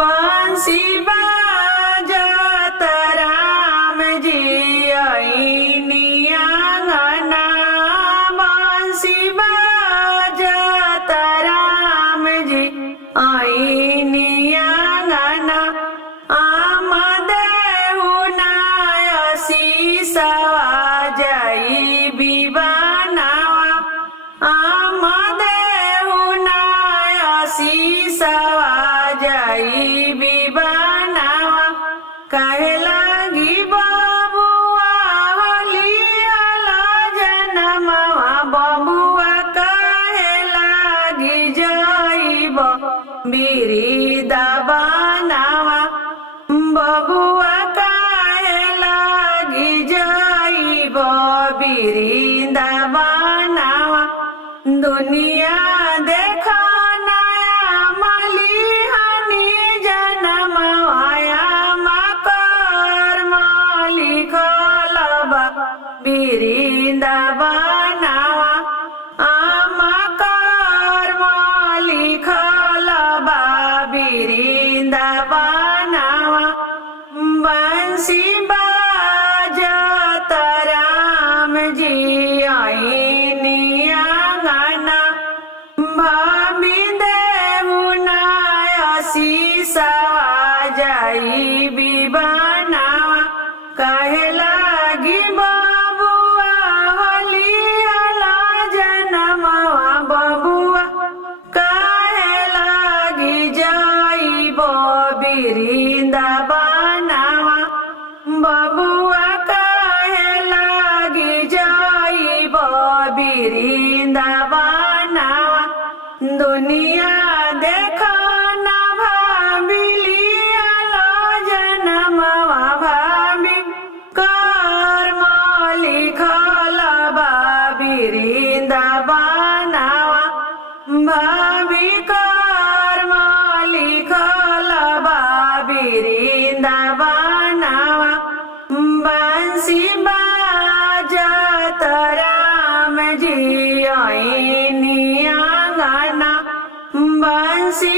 बंसी बाजत राम जी आईनी आंगना। बंसी बाजत राम जी आईनी आंगना। आमदेहु नाय सीसवा जाई बिबानावा। आमदेहु नाय सीसवा जाई बिबानावा। कहे लगी बबुआ होली हला जनमवा। बबुआ कहे लगी जाइब बिरी दबानावा। बबुआ कहे लगी जाइब बिरी दबानावा। दुनिया देखा नया मलिहानी जनमवाया। मकर लिखलबा बिरी दबानावा। मकर लिखलबा बिरी दबानावा। बंसी बाजत राम जी आईनी आंगना। भाभी देहु नाय सीसवा जाई बिबानावा। कहे लगी बबुआ होली हला जनमवा। बबुआ कहे लगी जाइब बिरी दबानावा। बबुआ कहे लगी जाइब बिरी दबानावा। दुनिया देखा ना भाबिली हला जनमवा। भाभी कर्म लिखलबा बिरी दबानावा। भाभी कर्म लिखलबा बिरी दबानावा। बंसी बाजत राम जी आईनी आंगना। बंसी